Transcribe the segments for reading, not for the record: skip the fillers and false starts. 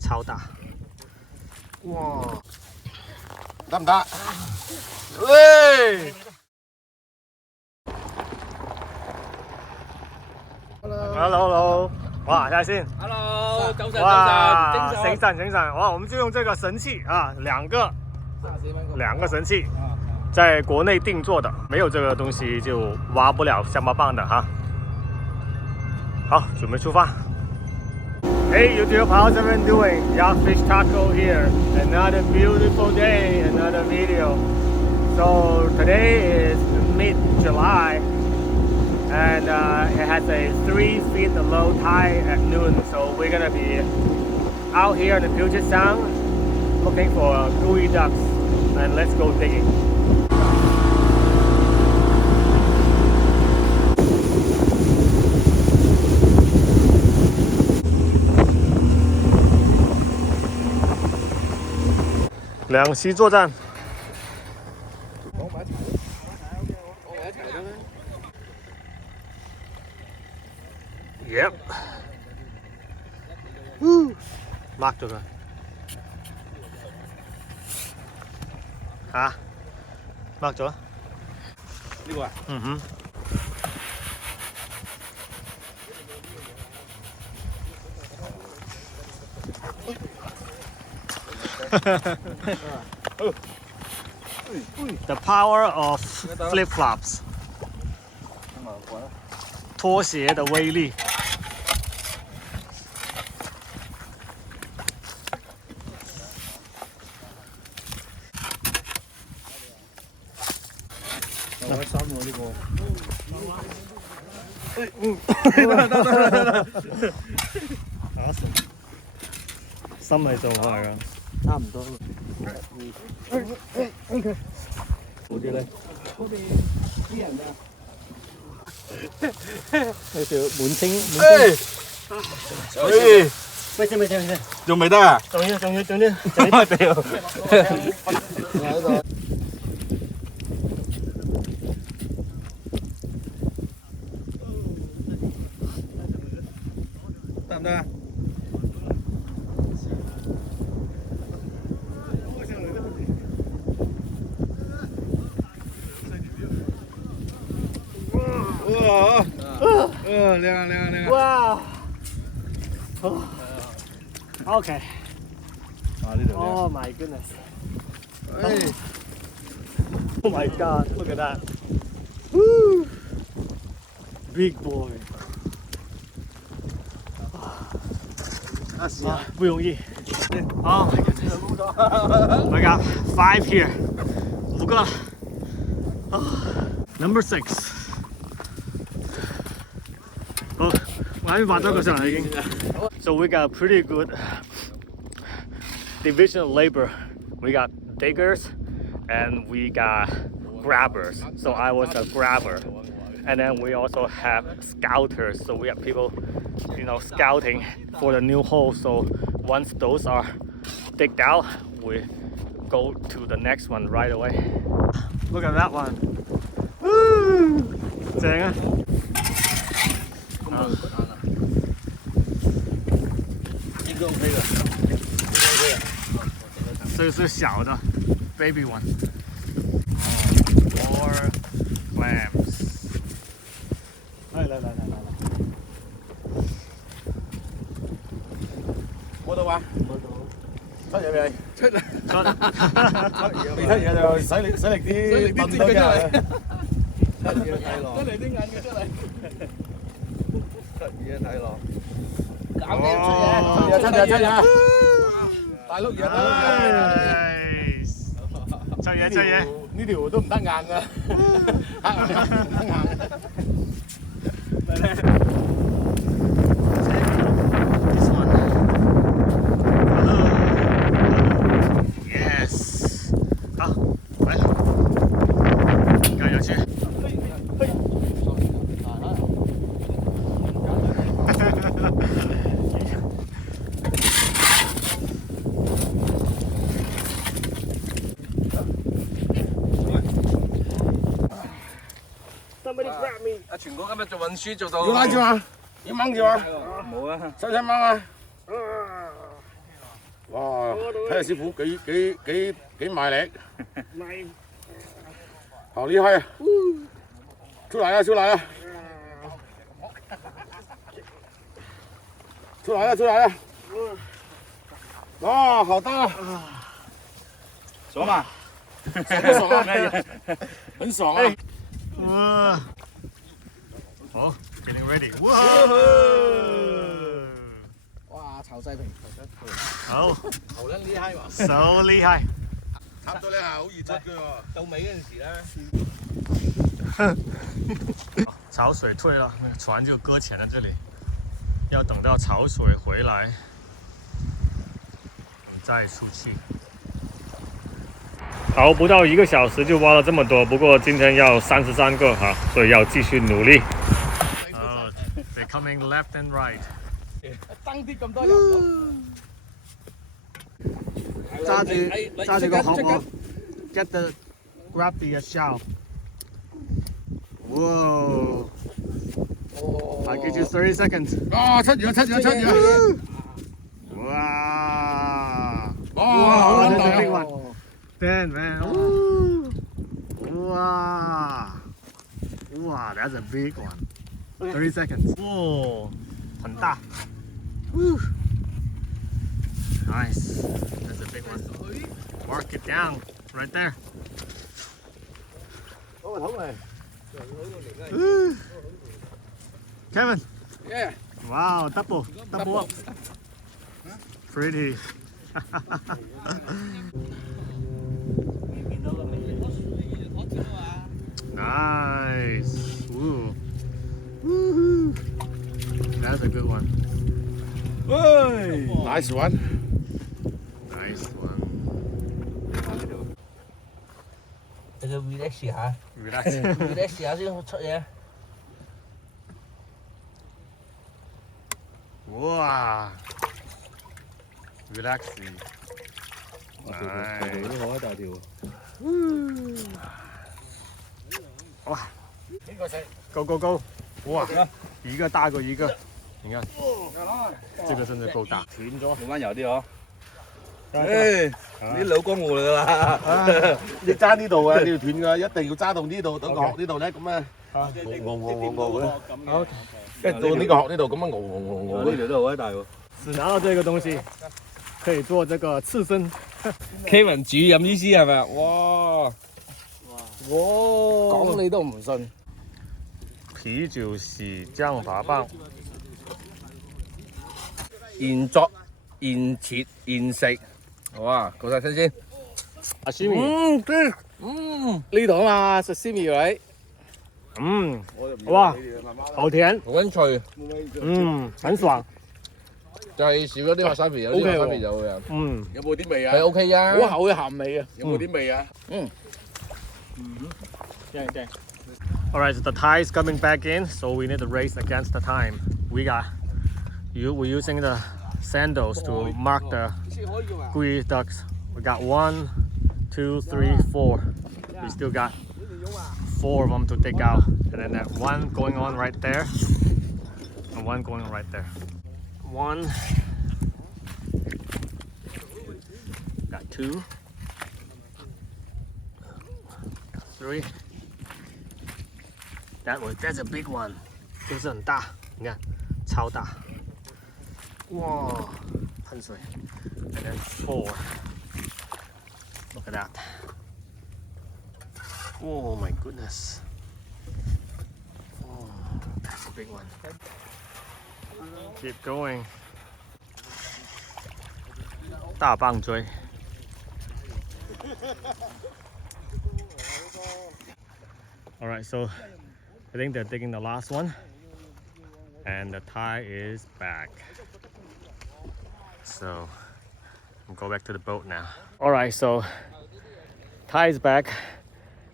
超大。哇，得唔得？喂 ！Hello， 哇，开心 ！Hello， 早晨，哇，醒神！哇，我们就用这个神器啊，两个神器，在国内定做的，没有这个东西就挖不了象拔蚌的哈。好，准备出发。Hey YouTube, how's everyone doing? Fish Taco here. Another beautiful day, another video. So today is mid-July and it has a 3 feet low tide at noon. So we're gonna be out here in the Puget Sound looking for Geoducks and let's go digging.兩栖作戰。Yep。mark 咗佢。嚇 ？mark 咗？呢個啊？嗯哼。The power of flip-flops， 拖鞋的威力。開心喎呢個。得。打死！心係做開㗎。差唔多。OK。好啲咧。我哋啲人啊，有條滿清。未先，仲未得啊？仲要。掉。得唔得啊？靚。哇！OK。啊呢度。Oh my goodness. Oh my god, look at that. Woo! Big boy. 不容易。Oh my goodness. I got 5 here. 5個。Number 6. 好，我喺畫咗個上嚟已經。So we got pretty good division of labor. We got diggers and we got grabbers. So I was a grabber. And then we also have scouters. So we have people, scouting for the new hole. So once those are digged out, we go to the next one right away. Look at that one. Woo! 正啊！應該 OK 嘅，這個是小的 baby one. More clams. 來。摸到嗎？出嘢未？出啦！未出嘢就使力啲揼到㗎。出嘢睇落。出嚟啲眼嘅出嚟。出嘢睇落。搞掂出嘢！大碌嘢！出嘢！呢條都唔得硬㗎，唔得硬。This one. Yes. 好，來，加油去！阿全哥今日做運輸做到。要拉住嘛？要掹住嘛？冇啊！使唔使掹啊？这师傅几卖力，好厉害啊！出来了，出来了，出来了，出来了！哇，好大啊！爽嘛？爽不爽啊？很爽啊！哇！好，getting ready！哇！哇，炒西皮，好好撚厲害喎！ ，so 厲害！差唔多咧，好易出嘅喎。到尾嗰陣時咧，潮水退了，那个船就搁浅在这里，要等到潮水回来，再出去。好，不到1个小时就挖了这么多，不过今天要33个哈，所以要继续努力。They're coming left and right。登啲咁多人，揸住個殼喎 ，get the grab the shell。Whoa! I give you 30 seconds. 啊，出魚，出魚，出魚！哇！哇，好撚大 that's a big 啊！ one. Ten man. Ooh. Wow. Wow, that's a big one. 30 seconds. Whoa, 很大。Woo. Nice. That's a big one. Mark it down right there. Ooh. Kevin. Yeah. Wow, double up. Pretty. Nice. Ooh. Woohoo. That's a good one. Nice one. Nice one. 你去 relax 下 Relax. ，relax 下先出嘢。 哇 Relaxing. 都好一大條。哇，Go go go！哇，一个大过一个，你看，这个真的够大，停咗，慢慢游啲嗬。誒，啲老江湖嚟㗎啦。你揸呢度啊，你要斷㗎，一定要揸到呢度，到個殼呢度咧，咁啊，熬嘅，跟住到呢個殼呢度，咁樣熬。呢條都好大喎。只拿到这个东西，可以做这个刺身。 Kevin 主任醫師係咪啊？哇！講你都唔信。啤酒洗酱拔蚌，現作現切現食，哇！講晒聲先。阿西米，對，呢度啊嘛，食絲苗位，哇，好甜，好撚脆，很爽，就係少咗啲滑沙皮，有啲滑沙皮就會有。有冇啲味啊？係 OK 啊，好厚嘅鹹味啊！有冇啲味啊？对。Alright, so the tide is coming back in, so we need to race against the time. We're using the sandals to mark the Geoducks. We got 1, 2, 3, 4. We still got 4 of them to take out, and then that one going on right there, and one going on right there. 1, got 2, got 3. That's a big one， 就是很大，你看，超大，哇，喷水 ，and then 4， look at that， oh my goodness， oh that's a big one， keep going， 大棒槌。 Alright, so I think they're taking the last one, and the tide is back. So we'll go back to the boat now. Alright, so tide is back.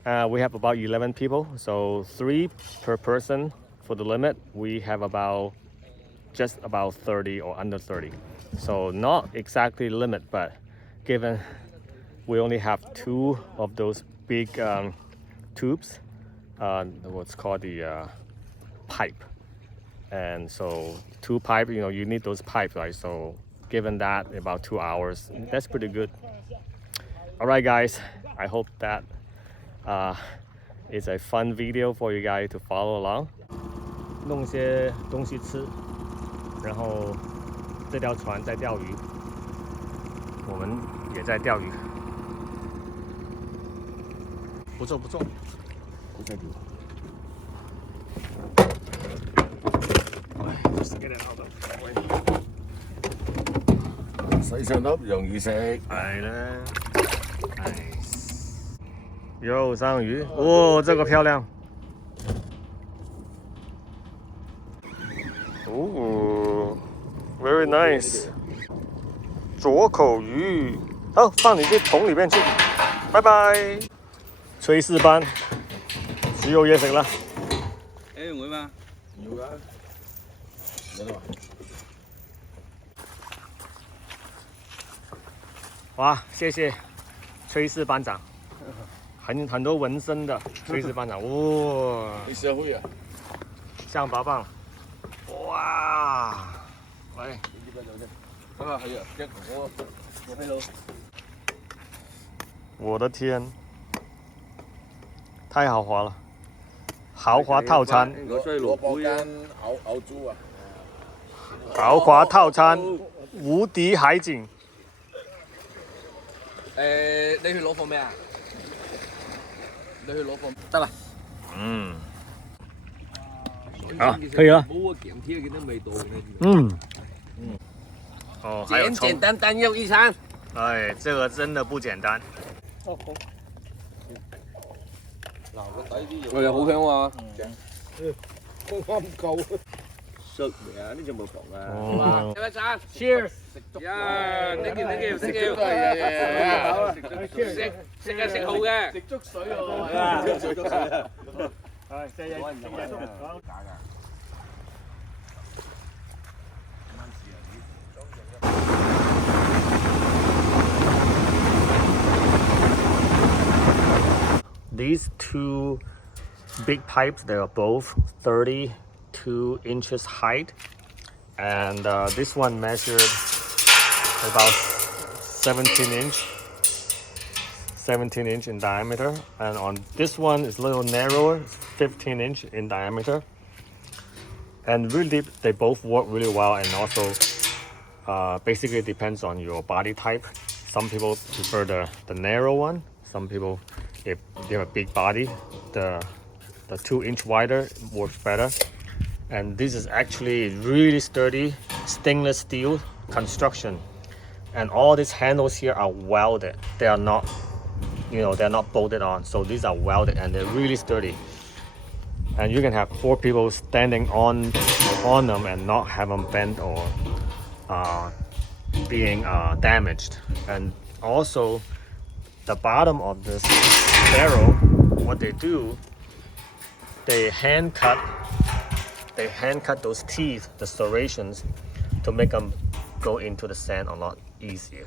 We have about 11 people, so 3 per person for the limit. We have just about 30 or under 30. So not exactly limit, but given we only have 2 of those big tubes, what's called the pipe, and so 2 pipe, you need those pipes, right? So given that about 2 hours. That's pretty good. All right, guys. I hope that is a fun video for you guys to follow along. 弄些东西吃，然后这条船在钓鱼，我们也在钓鱼。不错不错，不再丢。just get it out of the way。洗上粒容易食。係啦 ，nice。又上鱼，哦，这个漂亮。哦 ，very nice。左口鱼，好，放你这桶里面去，拜拜。炊事班，煮有嘢食啦。誒會嗎？要㗎，有得話。哇，谢谢炊事班长，很多纹身的炊事班长，哇，你社會啊？象拔蚌，哇，喂，呢邊有啫。咁啊係啊，一我喺度。我的天，太豪華了，豪華套餐，攞包間咬豬啊！豪華套餐，無敵海景。你去攞貨咩啊？你去攞貨得啦。嗯，好，可以了。冇個鹹貼嘅啲味道嘅。嗯，嗯，哦，還有葱，簡單單肉一餐。哎，這個真的不簡單。哦好。嗱個底啲肉。我又好香喎。剛啱夠。食咩啊？呢隻冇房啊。哦一餐。 Cheers。呀！呢叫食粥都係食好嘅。食粥水喎。食粥水啊！係，謝謝。假㗎。These two big pipes, they are both 32 inches height, and this one measured about 17 inch in diameter, and on this one is a little narrower, 15 inch in diameter. And really, they both work really well, and also basically depends on your body type. Some people prefer the narrow one. Some people, if they have a big body, the 2-inch wider works better. And this is actually really sturdy stainless steel construction. And all these handles here are welded. They are not, they're not bolted on. So these are welded and they're really sturdy. And you can have 4 people standing on them and not have them bent or being damaged. And also, the bottom of this barrel, what they do, they hand cut those teeth, the serrations, to make them go into the sand a lot easier.